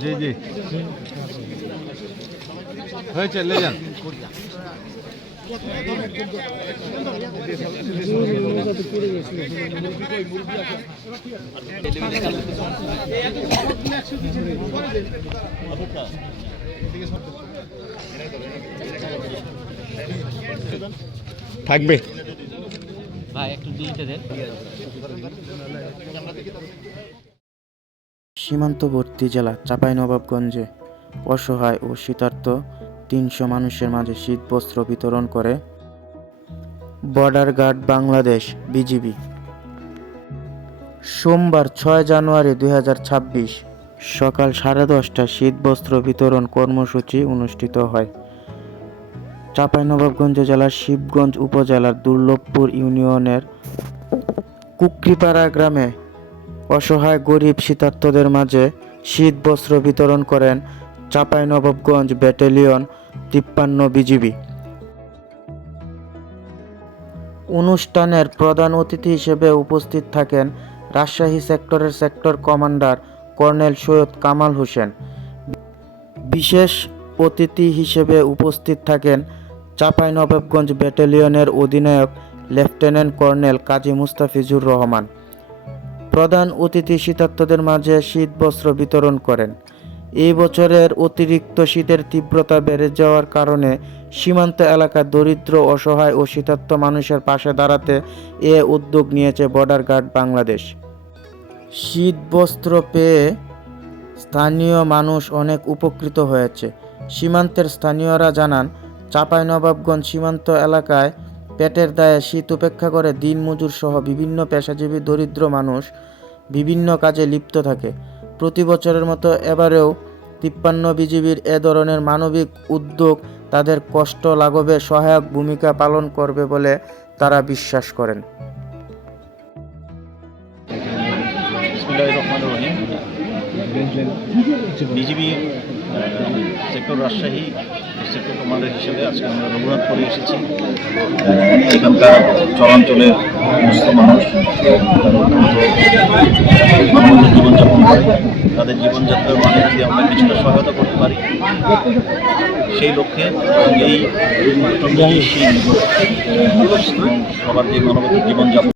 জি জি হয়েছে, লে যান। থাকবে ভাই একটু দিতে দেন। সীমান্তবর্তী জেলা চাঁপাইনবাবগঞ্জে অসহায় ও শীতার্ত ৩০০ মানুষের মাঝে শীতবস্ত্র বিতরণ করে বর্ডার গার্ড বাংলাদেশ বিজিবি। সোমবার ৬ জানুয়ারি ২০২৬ সকাল 10:30টায় শীতবস্ত্র বিতরণ কর্মসূচি অনুষ্ঠিত হয় চাঁপাইনবাবগঞ্জ জেলার শিবগঞ্জ উপজেলার দুর্লভপুর ইউনিয়নের কুকরিপাড়া গ্রামে। অসহায় গরিব শীতার্তদের মাঝে শীতবস্ত্র বিতরণ করেন চাঁপাইনবাবগঞ্জ ব্যাটালিয়ন ৫৩ বিজিবি। অনুষ্ঠানের প্রধান অতিথি হিসেবে উপস্থিত থাকেন রাজশাহী সেক্টরের sector commander colonel Syed Kamal Hossain. বিশেষ অতিথি হিসেবে উপস্থিত থাকেন চাঁপাইনবাবগঞ্জ ব্যাটালিয়নের অধিনায়ক লেফটেন্যান্ট কর্নেল কাজী মুস্তাফিজুর রহমান। প্রধান অতিথি শীতার্তদের মাঝে শীতবস্ত্র বিতরণ করেন। এই বছরের অতিরিক্ত শীতের তীব্রতা বেড়ে যাওয়ার কারণে সীমান্ত এলাকার দরিদ্র, অসহায় ও শীতার্ত মানুষের পাশে দাঁড়াতে এ উদ্যোগ নিয়েছে বর্ডার গার্ড বাংলাদেশ। শীতবস্ত্র পেয়ে স্থানীয় মানুষ অনেক উপকৃত হয়েছে। সীমান্তের স্থানীয়রা জানান, চাঁপাইনবাবগঞ্জ সীমান্ত এলাকায় পেটের দায়ে শীত উপেক্ষা করে দিনমজুর সহ বিভিন্ন পেশাজীবী দরিদ্র মানুষ বিভিন্ন কাজে লিপ্ত থাকে। প্রতি বছরের মতো এবারেও ৫৩ বিজিবির এ ধরনের মানবিক উদ্যোগ তাদের কষ্ট লাঘবে সহায়ক ভূমিকা পালন করবে বলে তারা বিশ্বাস করেন। BGB sector Rajshahi sector commander হিসেবে আজকে আমরা রঘুনাথপুরে এসেছি। এখানকার চরাঞ্চলের সমস্ত মানুষ জীবনযাপন করে, তাদের জীবনযাত্রার মানে যদি আমরা কিছুটা সহায়তা করতে পারি সেই লক্ষ্যে এই সবার যে মানবিক জীবনযাপন